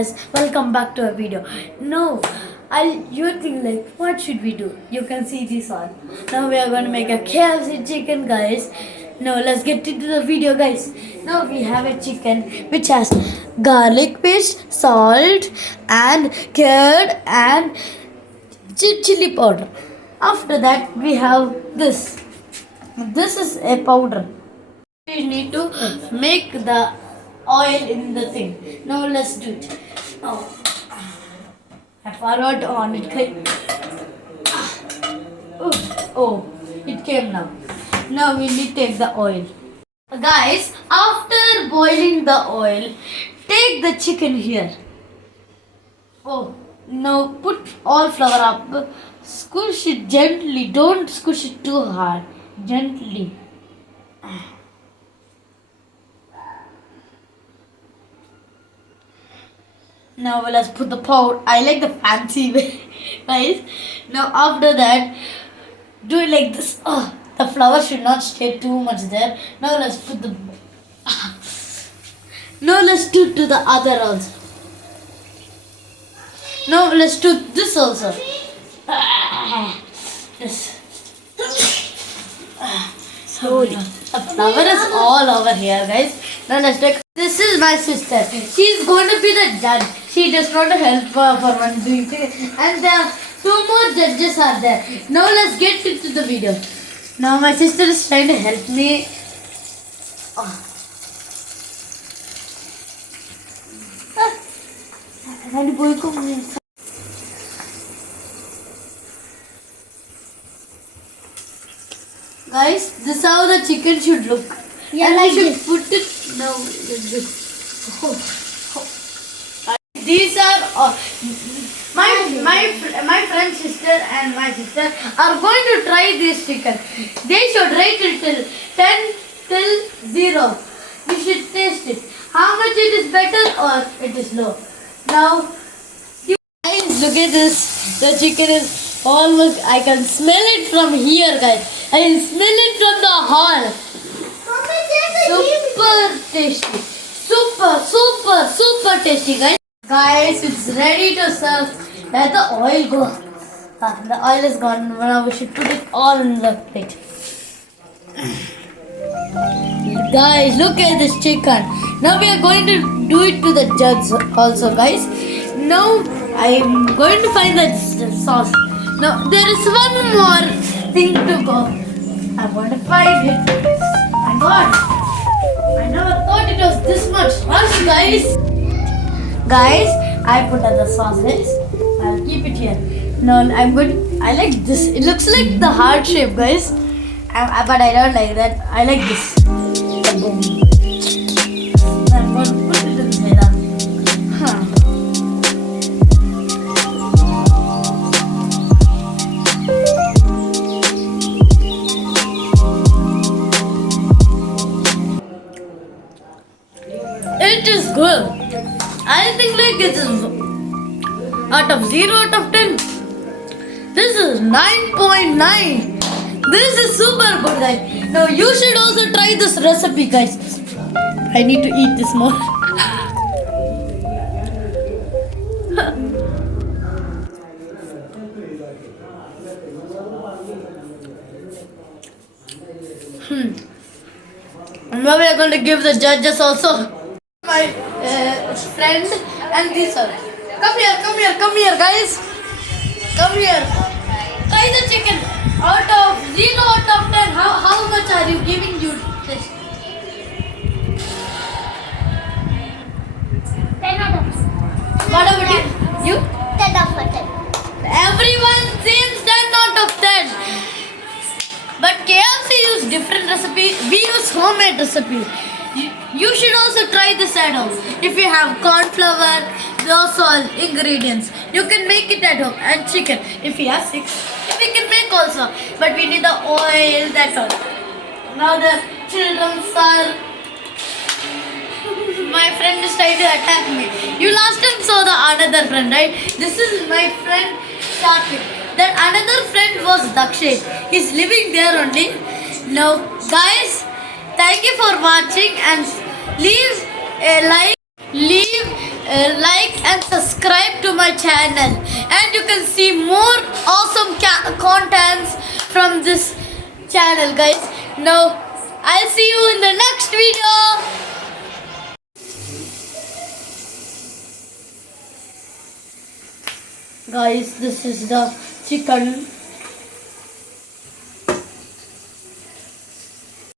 guys, welcome back to a video. No, you think like what should we do? You can see this one. Now we are going to make a KFC chicken, guys. Now let's get into the video, guys. Now we have a chicken which has garlic paste, salt, and curd and chili powder. After that we have this. This is a powder. We need to make the oil in the thing. Now let's do it. Oh, I forgot on it. Oh, it came now. Now we need to take the oil. Guys, after boiling the oil, take the chicken here. Oh, now put all flour up. Squish it gently. Don't squish it too hard. Gently. Now let's put the powder. I like the fancy way, guys. Now after that, do it like this. Oh, the flour should not stay too much there. Now let's put the. Now let's do to the other also. Now let's do this also. This. Slowly. The flour is all over here, guys. Now let's take. This is my sister. She's going to be the judge. She does not help for one doing thing. And there are two more judges are there. Now let's get into the video. Now my sister is trying to help me. Guys, this is how the chicken should look. Yeah, and like I should put it now like this. These are my friend's sister and my sister are going to try this chicken. They should rate it till 10 till 0. You should taste it. How much it is better or it is low. Now, you guys, look at this. The chicken is almost. I can smell it from here, guys. I can smell it from the hall. Super tasty. Super tasty, guys. Guys, it's ready to serve. Let the oil go. The oil is gone. Now we should put it all in the plate. Guys, look at this chicken. Now we are going to do it to the judge also, guys. Now I am going to find the sauce. Now there is one more thing to go. I'm going to find it. My God. I never thought it was this much rush, guys. Guys, I put other sauces. I'll keep it here. No, I like this. It looks like the heart shape, guys. But I don't like that. I like this. Boom. I'm going to put it inside. It is good. I think like it is out of 0 out of 10. This is 9.9. This is super good, guys. Now you should also try this recipe, guys. I need to eat this more. Now we are going to give the judges also. My friend and this one. Come here, guys. Come here. Try the chicken. Out of 0 out of 10, how much are you giving you this? 10 out of 10. What about you? 10 out of 10. Everyone seems 10 out of 10. But KFC use different recipe. We use homemade recipe. You should also try this at home. If you have corn flour, those all ingredients, you can make it at home. And chicken, if you have 6, we can make also. But we need the oil, that's all. Now the children are. My friend is trying to attack me. You last time saw the another friend, right? This is my friend Sharpie. That another friend was Dakshay. He's living there only. Now, guys, thank you for watching and leave a like my channel, and you can see more awesome contents from this channel, guys. Now I'll see you in the next video. Guys, this is the chicken.